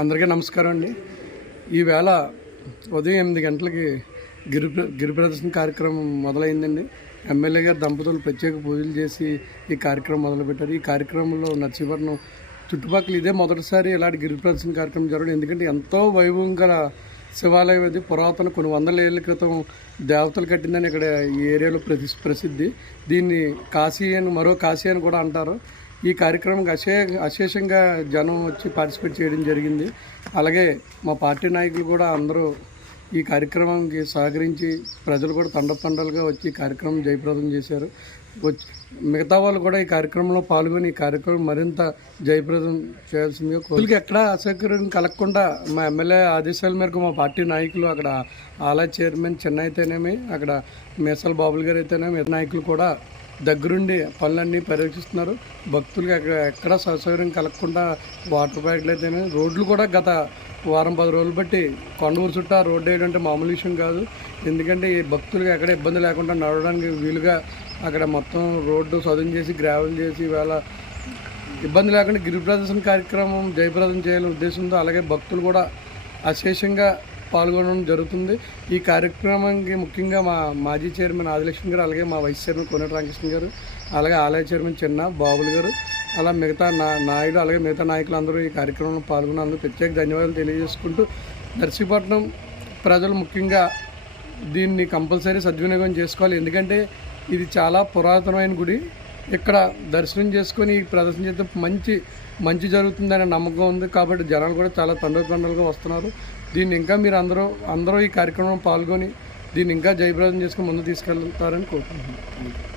అందరికీ నమస్కారం అండి. ఈవేళ ఉదయం ఎనిమిది గంటలకి గిరి గిరి ప్రదర్శన కార్యక్రమం మొదలైందండి. ఎమ్మెల్యే గారు దంపతులు ప్రత్యేక పూజలు చేసి ఈ కార్యక్రమం మొదలుపెట్టారు. ఈ కార్యక్రమంలో నర్సీపట్నం చుట్టుపక్కల ఇదే మొదటిసారి ఇలాంటి గిరి ప్రదర్శన కార్యక్రమం జరగడం. ఎందుకంటే ఎంతో వైభవం గల శివాలయం అది. పురాతన కొన్ని వందల ఏళ్ళ క్రితం దేవతలు కట్టిందని ఇక్కడ ఈ ఏరియాలో ప్రతి ప్రసిద్ధి. దీన్ని కాశీ అని మరో కాశీ అని కూడా అంటారు. ఈ కార్యక్రమం అశే అశేషంగా జనం వచ్చి పార్టిసిపేట్ చేయడం జరిగింది. అలాగే మా పార్టీ నాయకులు కూడా అందరూ ఈ కార్యక్రమానికి సహకరించి ప్రజలు కూడా తండపండలుగా వచ్చి ఈ కార్యక్రమం జయప్రదం చేశారు. మిగతా వాళ్ళు కూడా ఈ కార్యక్రమంలో పాల్గొని ఈ కార్యక్రమం మరింత జయప్రదం చేయాల్సిందిగా కోరిక ఎక్కడ అసౌకర్యం కలగకుండా మా ఎమ్మెల్యే ఆదేశాల మేరకు మా పార్టీ నాయకులు అక్కడ ఆలయ చైర్మన్ చెన్నైతేనేమి అక్కడ మేసల్ బాబుల్ గారు అయితేనేమి నాయకులు కూడా దగ్గరుండి పనులన్నీ పర్యవేక్షిస్తున్నారు భక్తులకు ఎక్కడ ఎక్కడ సౌకర్యం కలగకుండా వాటర్ బ్యాగ్లు అయితేనే రోడ్లు కూడా గత వారం పది రోజులు బట్టి కొండూరు చుట్టా రోడ్డు వేయడం అంటే మామూలు విషయం కాదు. ఎందుకంటే ఈ భక్తులకు ఎక్కడ ఇబ్బంది లేకుండా నడవడానికి వీలుగా అక్కడ మొత్తం రోడ్డు సదును చేసి గ్రావెల్ చేసి ఇవాళ ఇబ్బంది లేకుండా గిరి ప్రదర్శన కార్యక్రమం జయప్రదం చేయాలనే ఉద్దేశంతో అలాగే భక్తులు కూడా అశేషంగా పాల్గొనడం జరుగుతుంది. ఈ కార్యక్రమానికి ముఖ్యంగా మా మాజీ చైర్మన్ ఆదిలక్ష్మి గారు అలాగే మా వైస్ చైర్మన్ కోనేటి రామకృష్ణ గారు అలాగే ఆలయ చైర్మన్ చిన్న బాబులు గారు అలా మిగతా నా నాయుడు అలాగే మిగతా నాయకులు అందరూ ఈ కార్యక్రమంలో పాల్గొన్నందుకు ప్రత్యేక ధన్యవాదాలు తెలియజేసుకుంటూ నర్సీపట్నం ప్రజలు ముఖ్యంగా దీన్ని కంపల్సరీ సద్వినియోగం చేసుకోవాలి. ఎందుకంటే ఇది చాలా పురాతనమైన గుడి. ఇక్కడ దర్శనం చేసుకొని ఈ ప్రదర్శన చేస్తే మంచి మంచి జరుగుతుందనే నమ్మకం ఉంది. కాబట్టి జనాలు కూడా చాలా తండ్రి వస్తున్నారు. దీన్ని ఇంకా మీరు అందరూ అందరూ ఈ కార్యక్రమంలో పాల్గొని దీన్ని ఇంకా జయప్రదం చేసుకుని ముందు తీసుకెళ్తారని కోరుకుంటున్నాను.